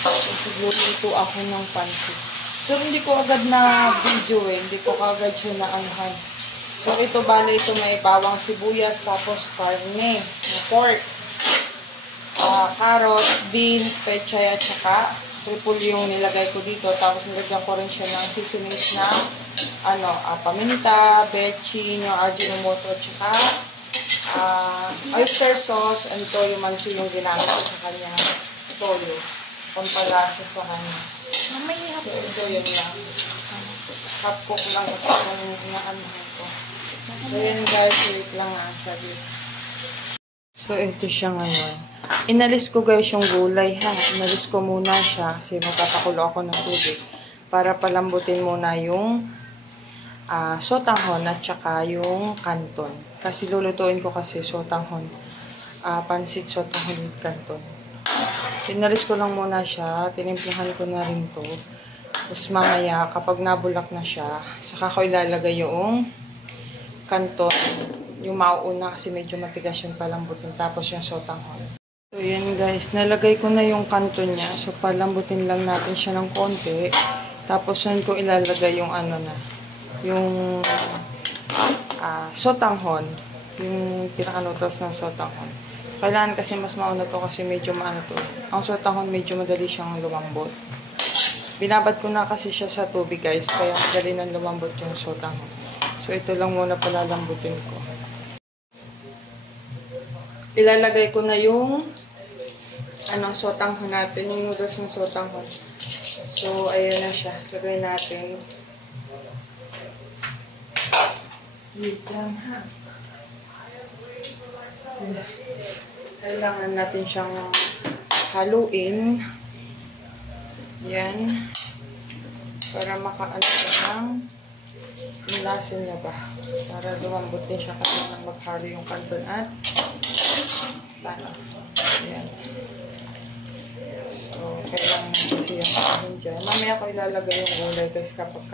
Nagluluto ako ng pansit. So, hindi ko agad na video Hindi ko agad siya naanhan. So, ito bale ito may bawang sibuyas, tapos karne, pork, carrots, beans, pechay, at saka triple yung nilagay ko dito. Tapos nilagyan ko rin siya ng seasonings na paminta, bechin, yung Ajinomoto, at saka oyster sauce, and toyo mansi yung ginamit ko sa kanya. Toyo. Pampalasa sa kanya. So, ito yun lang. Half cook lang kasi kung inaanahan ko. So, yun guys, wait lang sabi. So, ito siya ngayon. Inalis ko guys yung gulay ha. Inalis ko muna siya kasi magpapakulo ako ng tubig para palambutin muna yung sotanghon at saka yung canton. Kasi lulutuin ko kasi sotanghon. Pansit sotanghon with canton. Inalis ko lang muna siya. Tinimplahan ko na rin to. Tapos mamaya kapag nabulak na siya, saka ko ilalagay yung canton. Yung mauuna kasi medyo matigas yung palambutin. Tapos yung sotanghon. So, yan guys. Nalagay ko na yung canton niya. So, palambutin lang natin siya ng konti. Tapos, yan ko ilalagay yung yung sotanghon. Yung pinakanutos ng sotanghon. Kailangan kasi mas mauna to kasi medyo maano to. Ang sotanghon medyo madali siyang lumambot. Binabad ko na kasi siya sa tubig guys. Kaya madali nang lumambot yung sotanghon. So, ito lang muna palalambutin ko. Ilalagay ko na yung sotanghon natin, yung noodles ng sotanghon. So, ayan na siya. Lagay natin. Wait lang ha. So, kailangan natin siyang haluin. Yan. Para makaano ng yung lasa niya ba. Para lumambot din siya kasi nang maghalo yung canton at yan. So, kailangan kasi yung kanin dyan. Mamaya ko ilalagay yung gulay guys kapag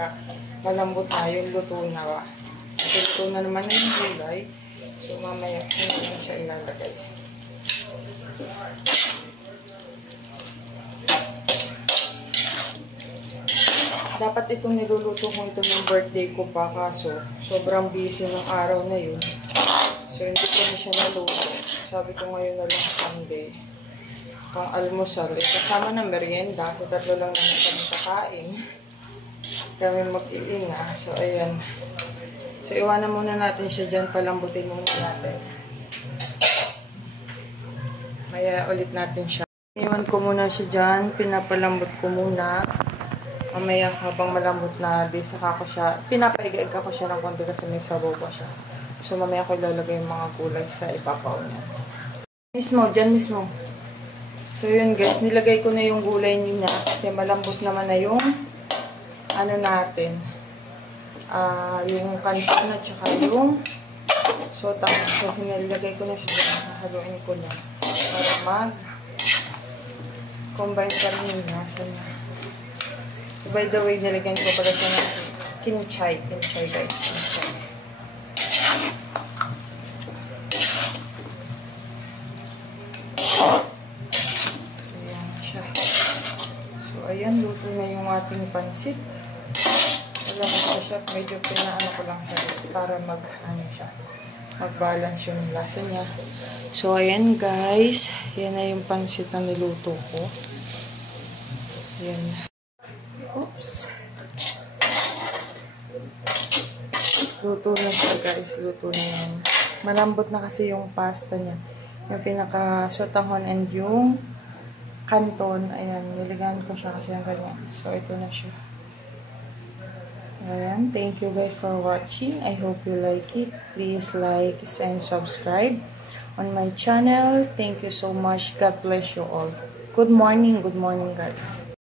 malambot na yung luto na ba. Kasi luto na naman na yung gulay. So, mamaya hindi na siya ilalagay. Dapat itong niluluto ko ito ng birthday ko pa kaso sobrang busy ng araw na yun. So, hindi ko na siya naluto. Sabi ko ngayon na lang Sunday. Pang almusal. Kasama ng merienda. So, tatlo lang naman kami kakain. Kami mag-iina. So, ayan. So, iwanan muna natin siya dyan. Palambutin muna natin. Maya ulit natin siya. Iwan ko muna siya dyan. Pinapalambot ko muna. Mamaya habang malambot na, saka ko siya, pinapaigaig ko siya ng konti kasi may sabaw pa siya. So, mamaya ko ilalagay yung mga gulay sa ibabaw niya. Dyan mismo. So, yun guys, nilagay ko na yung gulay niya kasi malambot naman na yung natin. Yung canton at saka yung sotanghon. So, nilagay ko na siya. Haluin ko na para mag-combine pa rin yung lasa niya. By the way, nilagyan ko pala siya ng kimchi. Kimchi guys. Kimchi. Ayan siya. So, ayan. Luto na yung ating pansit. Alam ko siya. Medyo pinaano ko lang sa para mag-balance yung lasa niya. So, ayan guys. Yan na yung pansit na niluto ko. Ayan. Oops. Luto na siya guys. Luto na yan. Malambot na kasi yung pasta niya. Yung pinaka-sotanghon and yung canton. Ayan. Niligan ko siya kasi ang ganyan. So, ito na siya. Ayan. Thank you guys for watching. I hope you like it. Please like and subscribe on my channel. Thank you so much. God bless you all. Good morning guys.